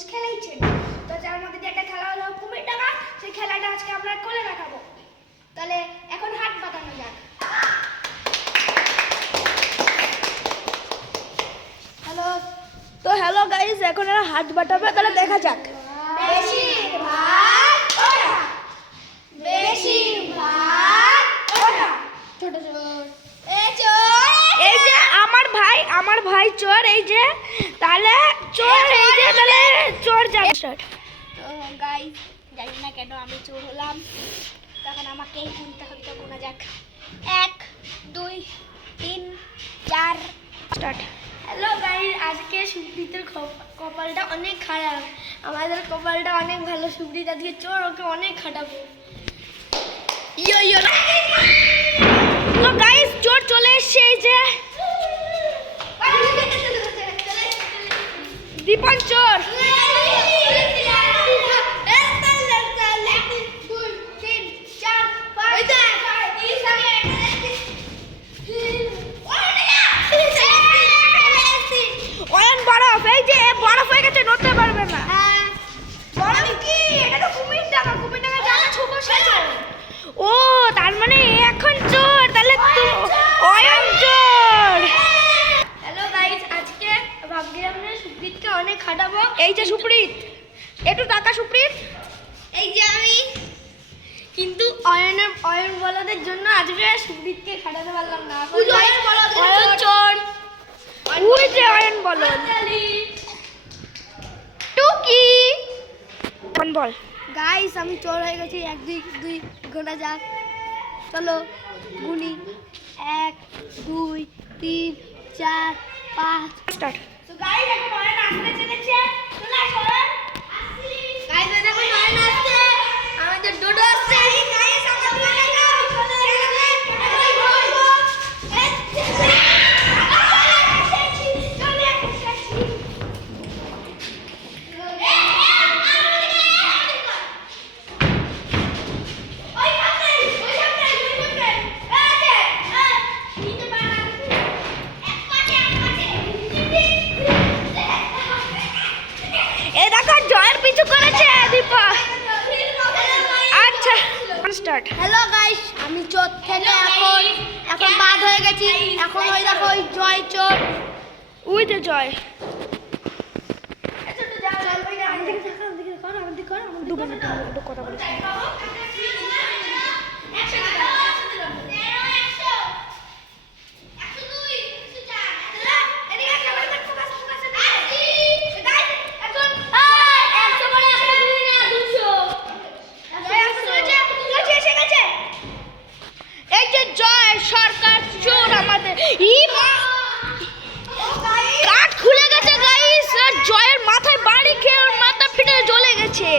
মানুষ খেলাইছে না। তো যার মধ্যে যে একটা খেলা হলো কুমির ডাঙা, সেই খেলাটা আজকে আমরা করে দেখাবো। তাহলে এখন হাত বাঁধানো যাক। হ্যালো গাইস, এখন এরা হাত বাটাবে, তাহলে দেখা যাক। বেশিরভাগ ওরা, বেশিরভাগ ওরা। ছোট ছোট এই যে আমার ভাই চোর, এই যে তাহলে চোর, এই যে তাহলে চোর যাবে। তো গাইস, জানি না কেন আমি চোর হলাম, তখন আমাকেই গুনতে হবে। তো গোনা যাক, 1 2 3 4 স্টার্ট। হ্যালো গাইস, আজকে সুব্রীতের কপালটা অনেক খারাপ। আমাদের কপালটা অনেক ভালো। সুব্রীত আজকে চোর, ওকে অনেক খাটাবো। ইয়ো তো গাইস, চোর চলে এসেছে। এই যে দীপন চোর। অয়ন বরফ, এই যে বরফ হয়ে গেছে, নড়তে পারবে না। বরফ কি? এটা তো কুমির ডাঙা। কুমির ডাঙা যারা ছোট সে চোর। ও তার মানে এখন চোর, তাহলে অয়ন চোর। হ্যালো গাইস, আজকে ভাবছিলাম যে সুপ্রীতকে অনেক খাটাবো। এই যে সুপ্রীত, একটু টাকা সুপ্রীত। এই যে আমি, কিন্তু অয়ন বলদের জন্য আজকে সুপ্রীতকে খাটাতে পারলাম না। অয়ন চোর। ওই যে অয়ন বল, টুকি বল। গাইস, আমি চোর হয়ে গেছি। 1 2 2 গোনা যাক। চলো গুনি, 1 2 3 4 5 স্টার্ট। তো গাইস, এখন অয়ন আসতে চলেছে। চলে আসো আসি। গাইস, এখন অয়ন আসছে। আমাদের ডোডো আসছে। গাইস, আমরা চলে যাও। চলে এই দেখো, জয়ের পিছু করেছে দীপা। আচ্ছা স্টার্ট। হ্যালো গাইস, আমি চোর থেকে এখন বাদ হয়ে গেছি। এখন ওই দেখো, ওই জয় চোর। ওই যে জয়। দু মিনিট কথা বলেছি। এই যে জয় সরকার চোর আমাদের। কাঠ খুলে গেছে গাইস, আর জয়ের মাথায় বাড়ি খেয়ে ওর মাথা ফেটে জ্বলে গেছে।